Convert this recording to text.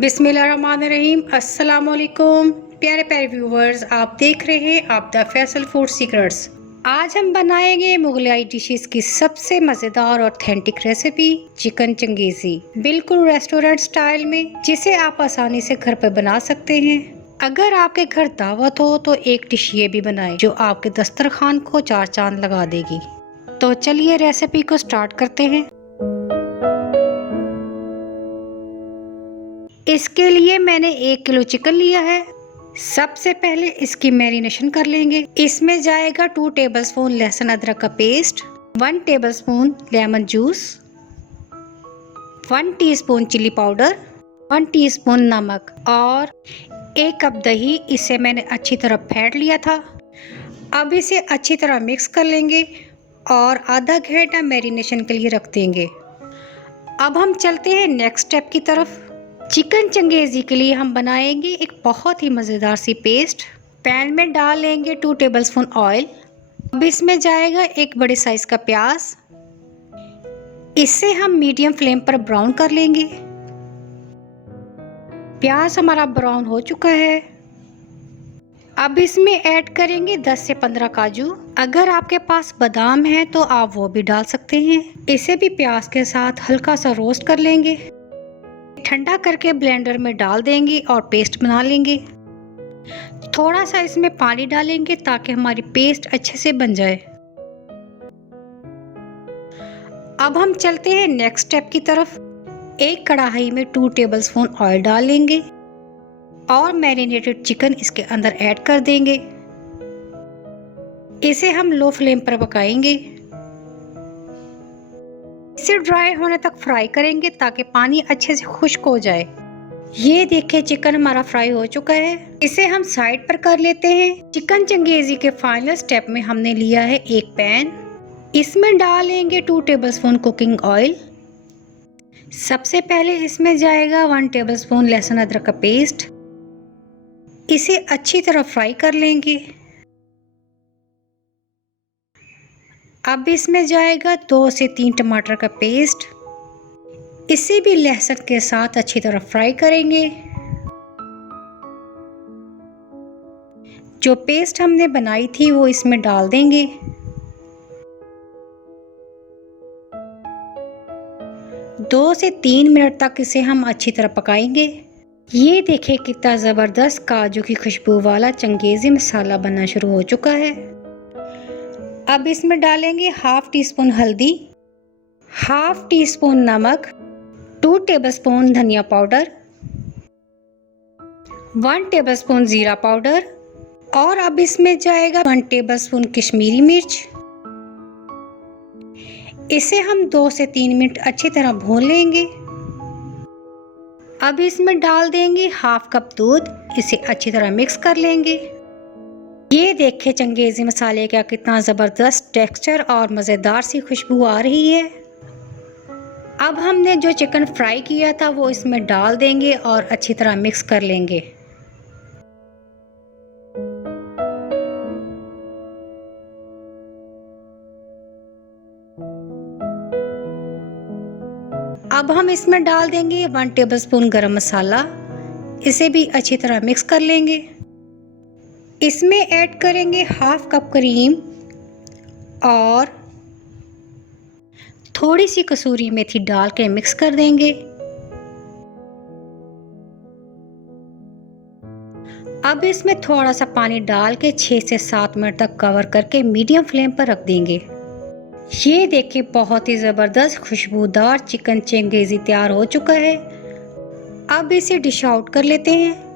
बिस्मिल्लाहिर्रहमानिर्रहीम। अस्सलाम वालेकुम प्यारे प्यारे व्यूवर्स, आप देख रहे हैं आपदा फैसल फूड सीक्रेट्स। आज हम बनाएंगे मुगलाई डिशेस की सबसे मज़ेदार और ऑथेंटिक रेसिपी चिकन चंगेज़ी, बिल्कुल रेस्टोरेंट स्टाइल में, जिसे आप आसानी से घर पर बना सकते हैं। अगर आपके घर दावत हो तो एक डिश ये भी बनाएं जो आपके दस्तरखान को चार चांद लगा देगी। तो चलिए रेसिपी को स्टार्ट करते हैं। इसके लिए मैंने 1 किलो चिकन लिया है। सबसे पहले इसकी मैरिनेशन कर लेंगे। इसमें जाएगा 2 टेबलस्पून लहसुन अदरक का paste, 1 tablespoon lemon juice, 1 teaspoon chili powder, 1 teaspoon नमक और 1 कप दही। इसे मैंने अच्छी तरह फेंट लिया था। अब इसे अच्छी तरह मिक्स कर लेंगे और आधा घंटा मैरिनेशन के लिए रख देंगे। अब हम चलते हैं नेक्स्ट स्टेप की तरफ। चिकन चंगेज़ी के लिए हम बनाएंगे एक बहुत ही मज़ेदार सी पेस्ट। पैन में डाल लेंगे 2 टेबलस्पून ऑयल। अब इसमें जाएगा 1 बड़े साइज़ का प्याज। इसे हम मीडियम फ्लेम पर ब्राउन कर लेंगे। प्याज हमारा ब्राउन हो चुका है। अब इसमें ऐड करेंगे 10 से 15 काजू। अगर आपके पास बादाम है तो आप वो भी डाल सकते हैं। इसे भी प्याज के साथ हल्का सा रोस्ट कर लेंगे। ठंडा करके ब्लेंडर में डाल देंगे और पेस्ट बना लेंगे। थोड़ा सा इसमें पानी डालेंगे ताकि हमारी पेस्ट अच्छे से बन जाए। अब हम चलते हैं नेक्स्ट स्टेप की तरफ। एक कढ़ाई में 2 टेबलस्पून ऑयल डाल लेंगे और मैरिनेटेड चिकन इसके अंदर ऐड कर देंगे। इसे हम लो फ्लेम पर पकाएंगे। इसे ड्राई होने तक फ्राई करेंगे ताकि पानी अच्छे से खुश्क हो जाए। ये देखिए चिकन हमारा फ्राई हो चुका है। इसे हम साइड पर कर लेते हैं। चिकन चंगेज़ी के फाइनल स्टेप में हमने लिया है एक पैन। इसमें डालेंगे 2 टेबलस्पून कुकिंग ऑयल। सबसे पहले इसमें जाएगा 1 टेबलस्पून लहसुन अदरक का पेस्ट। इसे अच्छी तरह फ्राई कर लेंगे। अब इसमें जाएगा 2 से 3 टमाटर का पेस्ट। इसे भी लहसुन के साथ अच्छी तरह फ्राई करेंगे। जो पेस्ट हमने बनाई थी वो इसमें डाल देंगे। दो से 3 मिनट तक इसे हम अच्छी तरह पकाएंगे। ये देखिए कितना ज़बरदस्त काजू की खुशबू वाला चंगेज़ी मसाला बनना शुरू हो चुका है। अब इसमें डालेंगे हाफ टी स्पून हल्दी, हाफ टी स्पून नमक, 2 टेबलस्पून धनिया पाउडर, 1 टेबलस्पून जीरा पाउडर और अब इसमें जाएगा 1 टेबलस्पून कश्मीरी मिर्च। इसे हम 2 से 3 मिनट अच्छी तरह भून लेंगे। अब इसमें डाल देंगे हाफ कप दूध। इसे अच्छी तरह मिक्स कर लेंगे। ये देखिए चंगेज़ी मसाले का कितना ज़बरदस्त टेक्सचर और मज़ेदार सी खुशबू आ रही है। अब हमने जो चिकन फ्राई किया था वो इसमें डाल देंगे और अच्छी तरह मिक्स कर लेंगे। अब हम इसमें डाल देंगे 1 टेबलस्पून गरम मसाला। इसे भी अच्छी तरह मिक्स कर लेंगे। इसमें ऐड करेंगे हाफ कप क्रीम और थोड़ी सी कसूरी मेथी डाल के मिक्स कर देंगे। अब इसमें थोड़ा सा पानी डाल के 6 से 7 मिनट तक कवर करके मीडियम फ्लेम पर रख देंगे। ये देखिए बहुत ही ज़बरदस्त खुशबूदार चिकन चंगेज़ी तैयार हो चुका है। अब इसे डिश आउट कर लेते हैं।